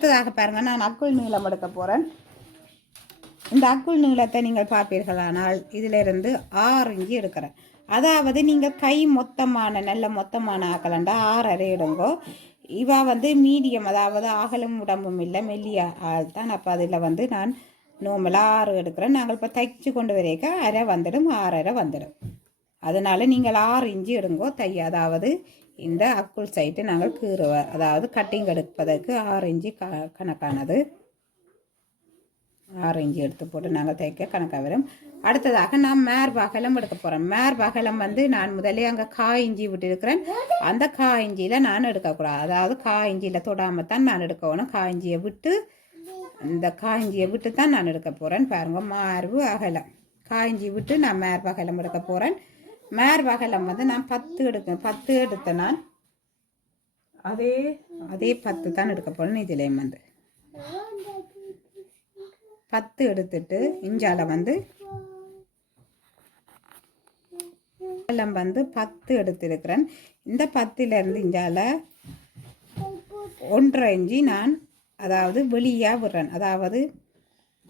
அடுத்ததாக பாருங்கள் நான் அக்குள் நீளம் எடுக்க போகிறேன் இந்த அக்குள் நீளத்தை நீங்கள் பார்ப்பீர்களானால் இதிலிருந்து ஆறு இஞ்சி எடுக்கிறேன். அதாவது நீங்கள் கை மொத்தமான நல்ல மொத்தமான ஆக்கலண்டா ஆறு அரை எடுங்கோ. இவா வந்து மீடியம் அதாவது அகலும் உடம்பும் இல்லை மெல்லிய ஆள் தான். அப்போ அதில் வந்து நான் நோம்பலாக ஆறு எடுக்கிறேன். நாங்கள் இப்போ தைச்சு கொண்டு வரைக்க அரை வந்துடும் ஆறரை வந்துடும். அதனால நீங்கள் ஆறு இஞ்சி எடுங்கோ தை அதாவது இந்த அக்குள் சைட்டு நாங்கள் கீறுவ. அதாவது கட்டிங் எடுப்பதற்கு ஆறு இஞ்சி க கணக்கானது. ஆறு இஞ்சி எடுத்து போட்டு நாங்கள் தைக்க கணக்காக வரும். அடுத்ததாக நான் மேர் பகலம் எடுக்க போகிறேன் மேர் பகலம் வந்து நான் முதலே அங்கே காய் இஞ்சி விட்டுருக்கிறேன். அந்த காய் இஞ்சியில் நான் எடுக்கக்கூடாது அதாவது காய் இஞ்சியில் தொடாமல் தான் நான் எடுக்கணும் காய் இஞ்சியை விட்டு இந்த காய்ஞ்சியை விட்டு தான் நான் எடுக்க போகிறேன் பாருங்கள் மார்பு அகலம். காய்ஞ்சி விட்டு நான் மேர் பகலம் எடுக்க போகிறேன் மேர் பகலம் வந்து நான் பத்து எடுக்க பத்து எடுத்த நான். அதே அதே பத்து தான் எடுக்க போகிறேன் இதுலேயும் வந்து. பத்து எடுத்துட்டு இஞ்சால வந்து எல்லாம் வந்து பத்து எடுத்திருக்கிறேன். இந்த பத்திலேருந்து இஞ்சால ஒன்றரை இஞ்சி நான் அதாவது வெளியாக விடுறேன். அதாவது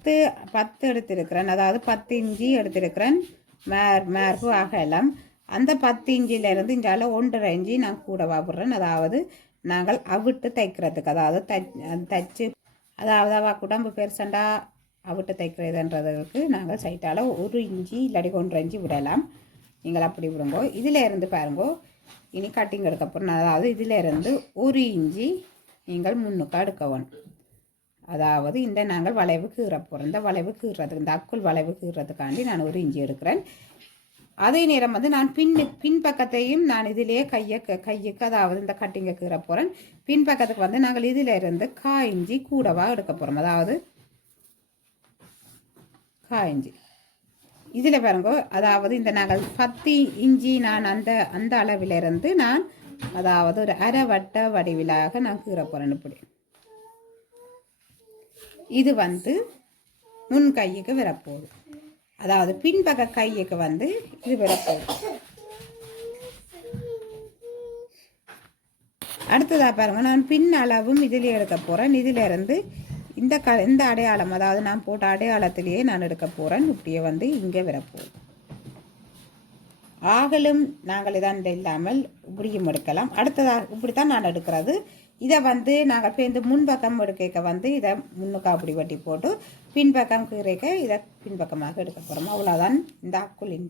பத்து பத்து எடுத்திருக்கிறேன். அதாவது பத்து இஞ்சி எடுத்திருக்கிறேன். மேர் மேர்பு அகலம் அந்த பத்து இஞ்சிலேருந்து இஞ்சால ஒன்றரை இஞ்சி நான் கூட விடுறேன். அதாவது நாங்கள் அவிட்டு தைக்கிறதுக்கு அதாவது தை தைச்சு அதாவது அவ குடம்பு பெருசண்டா அவிட்டு தைக்கிறதுன்றதுக்கு நாங்கள் சைட்டால் ஒரு இஞ்சி இல்லாடி ஒன்றரை இஞ்சி விடலாம். நீங்கள் அப்படி விடுங்கோ. இதில் இருந்து பாருங்கோ. இனி கட்டிங் எடுக்க போகிறோம் அதாவது இதில் இருந்து ஒரு இஞ்சி நீங்கள் முன்னுக்கு எடுக்கவும் அதாவது இந்த நாங்கள் வளைவு கீற போகிறோம் இந்த வளைவு கீறதுக்கு இந்த அக்குள் வளைவு கீறதுக்காண்டி நான் ஒரு இஞ்சி எடுக்கிறேன். அதே நேரம் வந்து நான் பின் பின்பக்கத்தையும் நான் இதிலேயே கையை க- கையுக்கு அதாவது இந்த கட்டிங்கை கீற போகிறேன் பின்பக்கத்துக்கு வந்து நாங்கள் இதில் இருந்து காய் இஞ்சி கூடவா எடுக்க போகிறோம் அதாவது காய்ஞ்சி இதில் பாருங்க அதாவது இந்த நாங்கள் பத்து இஞ்சி நான் அந்த அந்த அளவிலிருந்து நான் அதாவது ஒரு அரை வட்ட வடிவிலாக நான் கீற போகிறேன் இப்படி. இது வந்து முன் கையுக்கு வரப்போகுது. அதாவது பின்பக்க கையுக்கு வந்து இது வரப்போகுது. அடுத்ததாக பாருங்கள் நான் பின் அளவும் இதில் எடுக்க போகிறேன் இதிலிருந்து இந்த க இந்த அடையாளம் அதாவது நான் போட்ட அடையாளத்திலேயே நான் எடுக்க போகிறேன் இப்படியே வந்து இங்கே வரப்போகுது. ஆகலும் நாங்கள் இதான் இல்லாமல் உரியும் எடுக்கலாம். அடுத்ததாக இப்படி தான் நான் எடுக்கிறது. இதை வந்து நாங்கள் இப்போ இந்த முன்பக்கம் எடுக்க வந்து இதை முன்னுக்கா அப்படி வட்டி போட்டு பின்பக்கம் கீரைக்க இதை பின்பக்கமாக எடுக்க போகிறோம் அவ்வளோதான் இந்த அக்குளின்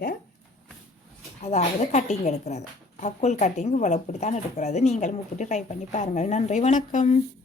அதாவது கட்டிங் எடுக்கிறது. அக்குள் கட்டிங் இவ்வளோ இப்படி தான் எடுக்கிறது. நீங்களும் இப்படி ட்ரை பண்ணி பாருங்கள். நன்றி. வணக்கம்.